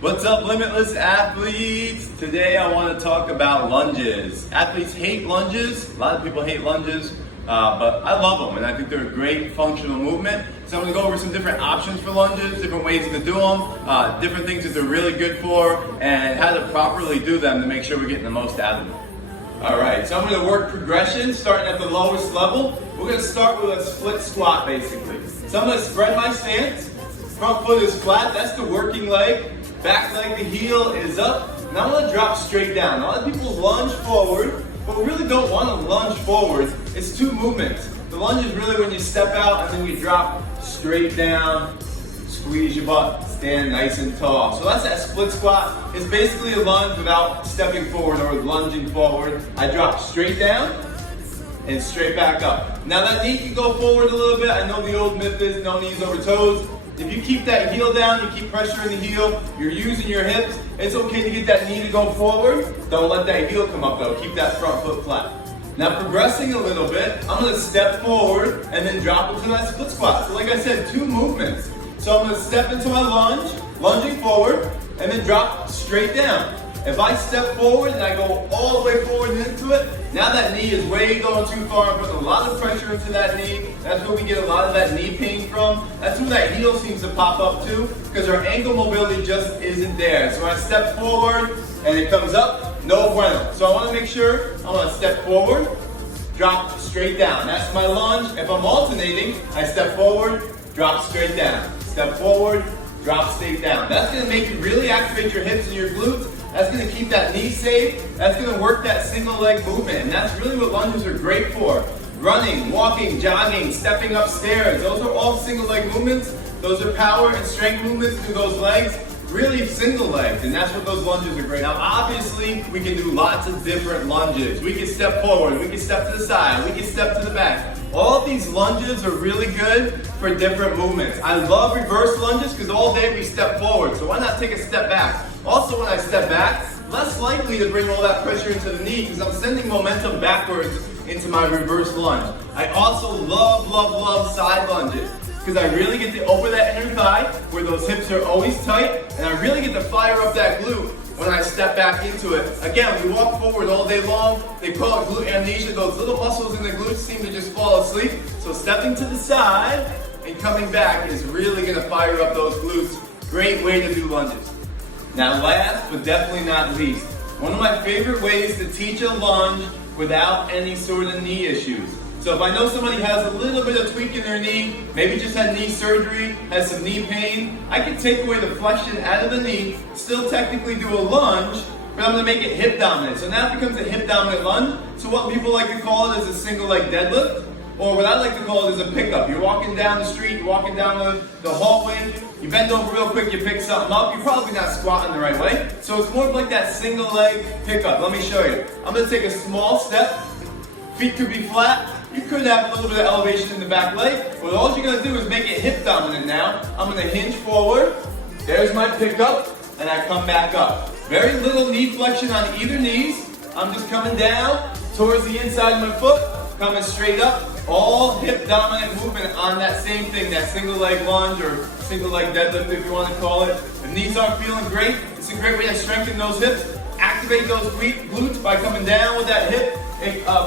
What's up, Limitless athletes? Today I want to talk about lunges. Athletes hate lunges. A lot of people hate lunges, but I love them and I think they're a great functional movement. So I'm going to go over some different options for lunges, different ways to do them, different things that they're really good for, and how to properly do them to make sure we're getting the most out of them. Alright, so I'm going to work progression starting at the lowest level. We're going to start with a split squat basically. So I'm going to spread my stance. Front foot is flat, that's the working leg. Back leg, the heel is up. Now I'm going to drop straight down. A lot of people lunge forward, but we really don't want to lunge forward. It's two movements. The lunge is really when you step out and then you drop straight down, squeeze your butt, stand nice and tall. So that's that split squat. It's basically a lunge without stepping forward or lunging forward. I drop straight down and straight back up. Now that knee can go forward a little bit. I know the old myth is no knees over toes. If you keep that heel down, you keep pressure in the heel, you're using your hips, it's okay to get that knee to go forward. Don't let that heel come up though. Keep that front foot flat. Now progressing a little bit, I'm going to step forward and then drop into that split squat. So like I said, two movements. So I'm going to step into my lunge, lunging forward, and then drop straight down. If I step forward and I go all the way forward and into it, now that knee is way going too far. I'm putting a lot of pressure into that knee. That's where we get a lot of that knee pain from. That's where that heel seems to pop up too, because our ankle mobility just isn't there. So when I step forward and it comes up, no bueno. So I want to make sure I want to step forward, drop straight down. That's my lunge. If I'm alternating, I step forward, drop straight down. Step forward, drop straight down. That's going to make you really activate your hips and your glutes. That's going to keep that knee safe. That's going to work that single leg movement. And that's really what lunges are great for. Running, walking, jogging, stepping upstairs. Those are all single leg movements. Those are power and strength movements through those legs. Really single legs. And that's what those lunges are great. Now obviously we can do lots of different lunges. We can step forward. We can step to the side. We can step to the back. All of these lunges are really good for different movements. I love reverse lunges because all day we step forward. So why not take a step back? Also, when I step back, less likely to bring all that pressure into the knee because I'm sending momentum backwards into my reverse lunge. I also love side lunges because I really get to open that inner thigh where those hips are always tight, and I really get to fire up that glute when I step back into it. Again, we walk forward all day long. They call it glute amnesia. Those little muscles in the glutes seem to just fall asleep. So stepping to the side and coming back is really gonna fire up those glutes. Great way to do lunges. Now last, but definitely not least, one of my favorite ways to teach a lunge without any sort of knee issues. So if I know somebody has a little bit of tweak in their knee, maybe just had knee surgery, has some knee pain, I can take away the flexion out of the knee, still technically do a lunge, but I'm going to make it hip dominant. So now it becomes a hip dominant lunge. So what people like to call it is a single leg deadlift, or what I like to call it is a pickup. You're walking down the street, you're walking down the hallway, you bend over real quick, you pick something up, you're probably not squatting the right way. So it's more of like that single leg pickup. Let me show you. I'm going to take a small step, feet could be flat. You could have a little bit of elevation in the back leg, but all you're going to do is make it hip dominant now. I'm going to hinge forward, there's my pickup, and I come back up. Very little knee flexion on either knees. I'm just coming down towards the inside of my foot, coming straight up. All hip dominant movement on that same thing, that single leg lunge or single leg deadlift if you want to call it. If knees aren't feeling great, it's a great way to strengthen those hips. Activate those glutes by coming down with that hip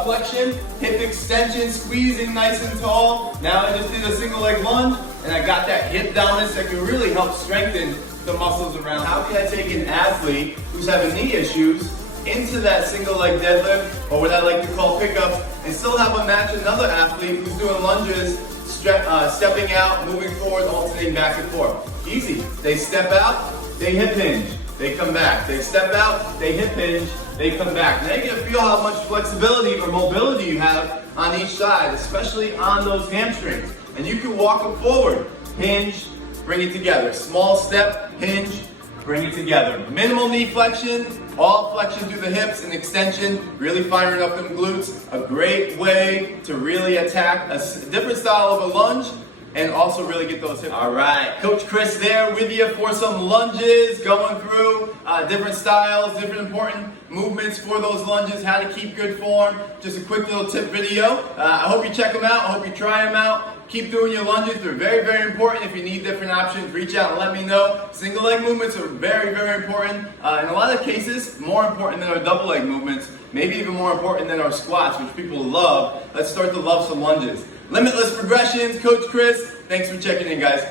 flexion, hip extension, squeezing nice and tall. Now I just did a single leg lunge and I got that hip dominance that can really help strengthen the muscles around. How can I take an athlete who's having knee issues into that single leg deadlift, or what I like to call pickups, and still have them match another athlete who's doing lunges, stepping out, moving forward, alternating back and forth? Easy. They step out, they hip hinge, they come back. They step out, they hip hinge, they come back. Now you can feel how much flexibility or mobility you have on each side, especially on those hamstrings. And you can walk them forward, hinge, bring it together. Small step, hinge, bring it together. Minimal knee flexion, all flexion through the hips and extension, really firing up them glutes. A great way to really attack a different style of a lunge and also really get those hips. All right, Coach Chris there with you for some lunges, going through different styles, different important movements for those lunges, how to keep good form. Just a quick little tip video. I hope you check them out. I hope you try them out. Keep doing your lunges. They're very, very important. If you need different options, reach out and let me know. Single leg movements are very, very important. In a lot of cases, more important than our double leg movements. Maybe even more important than our squats, which people love. Let's start to love some lunges. Limitless Progressions, Coach Chris. Thanks for checking in, guys.